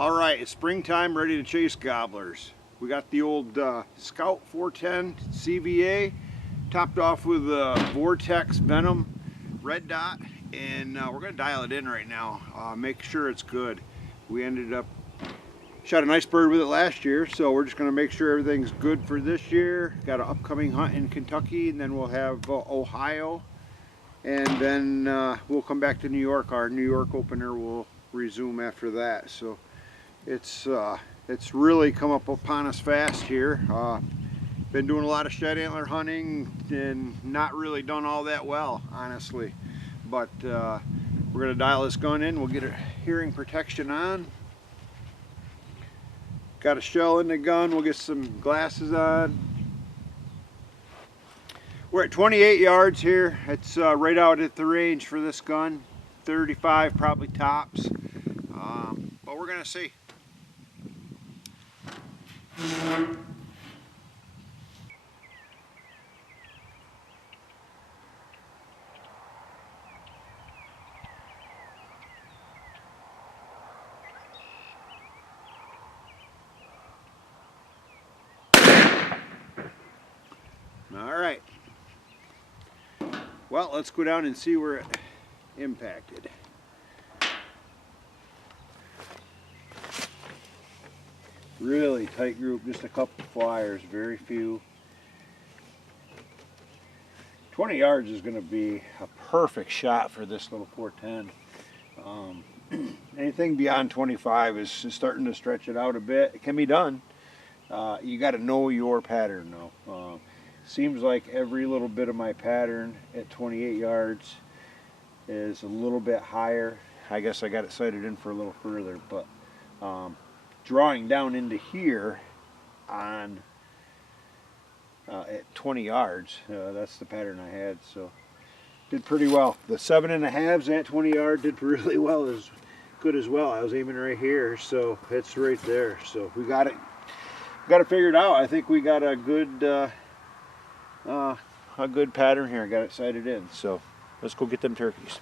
All right, it's springtime, ready to chase gobblers. We got the old Scout 410 CVA, topped off with a Vortex Venom red dot, and we're gonna dial it in right now, make sure it's good. We ended up, shot a nice bird with it last year, so we're just gonna make sure everything's good for this year. Got an upcoming hunt in Kentucky, and then we'll have Ohio, and then we'll come back to New York. Our New York opener will resume after that. So it's really come up upon us fast here. Been doing a lot of shed antler hunting and not really done all that well, honestly. But we're gonna dial this gun in. We'll get a hearing protection on. Got a shell in the gun. We'll get some glasses on. We're at 28 yards here. It's right out at the range for this gun. 35 probably tops. But we're gonna see. All right. Well, let's go down and see where it impacted. Really tight group, just a couple flyers, very few. 20 yards is going to be a perfect shot for this little 410. Anything beyond 25 is starting to stretch it out a bit. It can be done. You got to know your pattern though. Seems like every little bit of my pattern at 28 yards is a little bit higher. I guess I got it sighted in for a little further, but drawing down into here on at 20 yards, that's the pattern I had, so did pretty well. The 7.5s at 20 yards did really well, as good as well. I was aiming right here, so it's right there. So we got it figured out. I think we got a good pattern here. Got it sighted in, so let's go get them turkeys.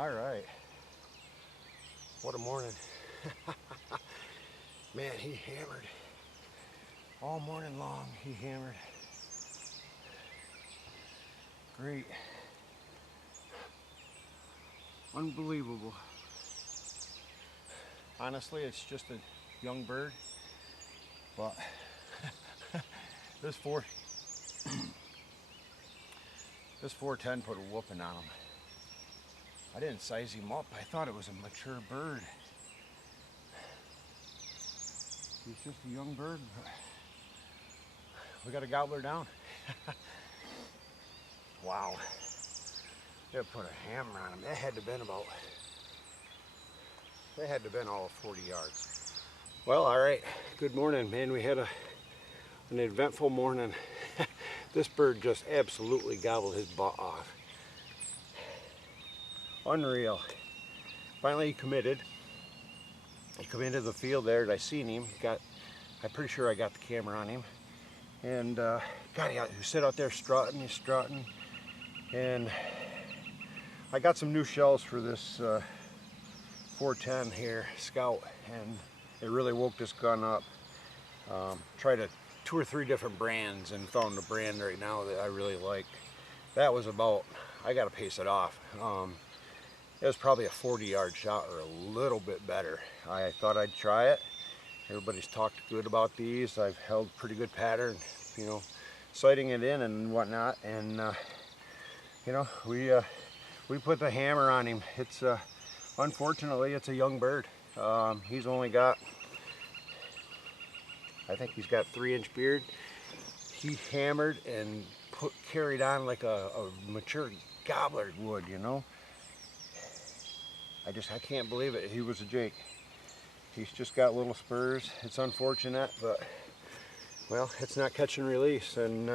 All right. What a morning. Man, he hammered. All morning long, he hammered. Great. Unbelievable. Honestly, it's just a young bird, but this 410 put a whooping on him. I didn't size him up. I thought it was a mature bird. He's just a young bird. We got a gobbler down. Wow. They put a hammer on him. That had to have been all of 40 yards. Well, all right. Good morning, man. We had an eventful morning. This bird just absolutely gobbled his butt off. Unreal. Finally he committed. He come into the field there and I seen him. I'm pretty sure I got the camera on him. And God, he sit out there strutting, he's strutting. And I got some new shells for this 410 here, Scout, and it really woke this gun up. Tried 2 or 3 different brands and found a brand right now that I really like. That was about, I gotta pace it off. It was probably a 40-yard shot or a little bit better. I thought I'd try it. Everybody's talked good about these. I've held pretty good pattern, you know, sighting it in and whatnot. And you know, we put the hammer on him. It's unfortunately it's a young bird. He's only got, I think he's got 3-inch beard. He hammered and carried on like a mature gobbler would, you know. I can't believe it. He was a Jake. He's just got little spurs. It's unfortunate, but well, it's not catch and release. And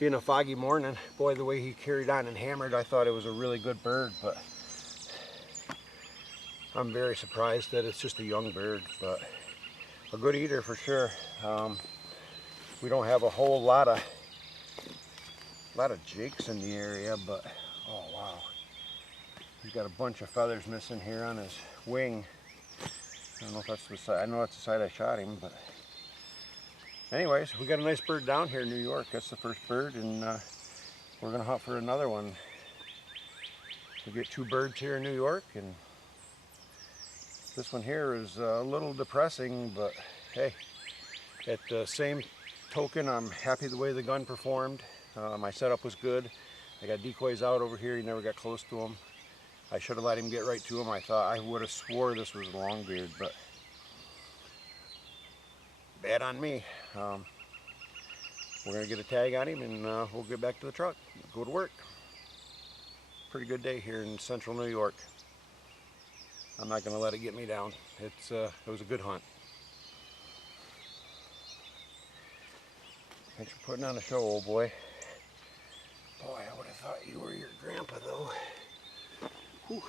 being a foggy morning, boy, the way he carried on and hammered, I thought it was a really good bird, but I'm very surprised that it's just a young bird, but a good eater for sure. We don't have a whole lot of jakes in the area, but oh wow. He's got a bunch of feathers missing here on his wing. I don't know if that's the side, I know that's the side I shot him, but anyways, we got a nice bird down here in New York. That's the first bird, and we're gonna hunt for another one. We get 2 birds here in New York, and this one here is a little depressing, but hey, at the same token, I'm happy the way the gun performed. My setup was good. I got decoys out over here. He never got close to him. I should have let him get right to him. I thought, I would have swore this was a longbeard, but bad on me. We're gonna get a tag on him and we'll get back to the truck, go to work. Pretty good day here in central New York. I'm not gonna let it get me down. It was a good hunt. Thanks for putting on a show, old boy. Boy, I would have thought you were your grandpa though. Whew.